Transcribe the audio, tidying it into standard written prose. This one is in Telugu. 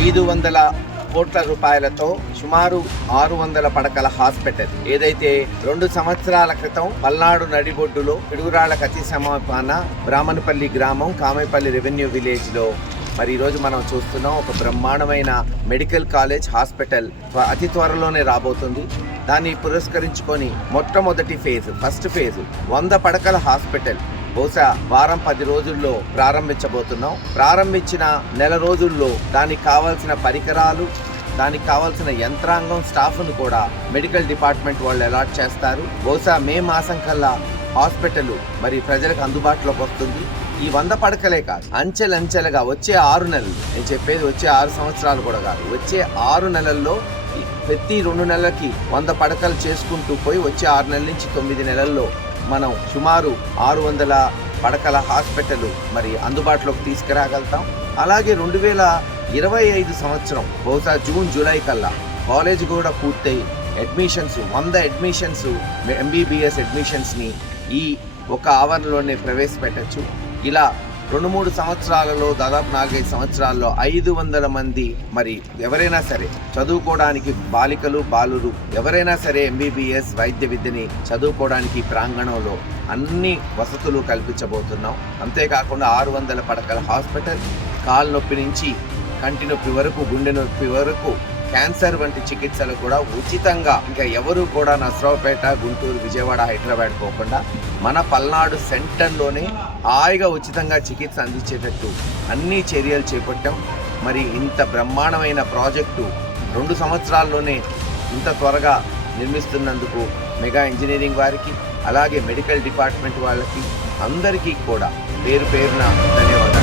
500 కోట్ల రూపాయలతో సుమారు 600 పడకల హాస్పిటల్ ఏదైతే 2 సంవత్సరాల క్రితం పల్నాడు నడిబొడ్డులో పిడుగురాళ్లకు అతి సమీపాన బ్రాహ్మణపల్లి గ్రామం కామైపల్లి రెవెన్యూ విలేజ్ లో మరి ఈరోజు మనం చూస్తున్నాం. ఒక బ్రహ్మాండమైన మెడికల్ కాలేజ్ హాస్పిటల్ అతి త్వరలోనే రాబోతుంది. దాన్ని పురస్కరించుకొని మొట్టమొదటి ఫస్ట్ ఫేజ్ 100 పడకల హాస్పిటల్ బహుశా వారం 10 రోజుల్లో ప్రారంభించబోతున్నాం. ప్రారంభించిన నెల రోజుల్లో దానికి కావాల్సిన పరికరాలు, దానికి కావాల్సిన యంత్రాంగం, స్టాఫ్ను కూడా మెడికల్ డిపార్ట్మెంట్ వాళ్ళు అలాట్ చేస్తారు. బహుశా మే మాసం కల్లా హాస్పిటల్ మరి ప్రజలకు అందుబాటులోకి వస్తుంది. ఈ 100 పడకలే కాదు, అంచెలంచెలుగా వచ్చే 6 నెలలు, నేను చెప్పేది వచ్చే 6 సంవత్సరాలు కూడా కాదు, వచ్చే 6 నెలల్లో ప్రతి 2 నెలలకి 100 పడకలు చేసుకుంటూ పోయి వచ్చే 6 నెలల నుంచి 9 నెలల్లో మనం సుమారు 600 పడకల హాస్పిటల్ మరి అందుబాటులోకి తీసుకురాగలుగుతాం. అలాగే 2025 సంవత్సరం బహుశా జూన్ జూలై కల్లా కాలేజ్ కూడా పూర్తయి అడ్మిషన్స్ 100 అడ్మిషన్స్ MBBS అడ్మిషన్స్ని ఈ ఒక ఆవరణలోనే ప్రవేశపెట్టచ్చు. ఇలా 2-3 సంవత్సరాలలో దాదాపు 4-5 సంవత్సరాల్లో 500 మంది మరి ఎవరైనా సరే చదువుకోవడానికి, బాలికలు బాలురు ఎవరైనా సరే MBBS వైద్య విద్యని చదువుకోవడానికి ప్రాంగణంలో అన్ని వసతులు కల్పించబోతున్నాం. అంతేకాకుండా 600 పడకల హాస్పిటల్ కాలు నొప్పి నుంచి కంటి నొప్పి వరకు, గుండె నొప్పి వరకు, క్యాన్సర్ వంటి చికిత్సలు కూడా ఉచితంగా, ఇంకా ఎవరు కూడా నర్సరావుపేట, గుంటూరు, విజయవాడ, హైదరాబాద్ పోకుండా మన పల్నాడు సెంటర్లోనే హాయిగా ఉచితంగా చికిత్స అందించేటట్టు అన్ని చర్యలు చేపట్టాం. మరి ఇంత బ్రహ్మాండమైన ప్రాజెక్టు 2 సంవత్సరాల్లోనే ఇంత త్వరగా నిర్మిస్తున్నందుకు మెగా ఇంజనీరింగ్ వారికి, అలాగే మెడికల్ డిపార్ట్మెంట్ వాళ్ళకి అందరికీ కూడా పేరు పేరున ధన్యవాదాలు.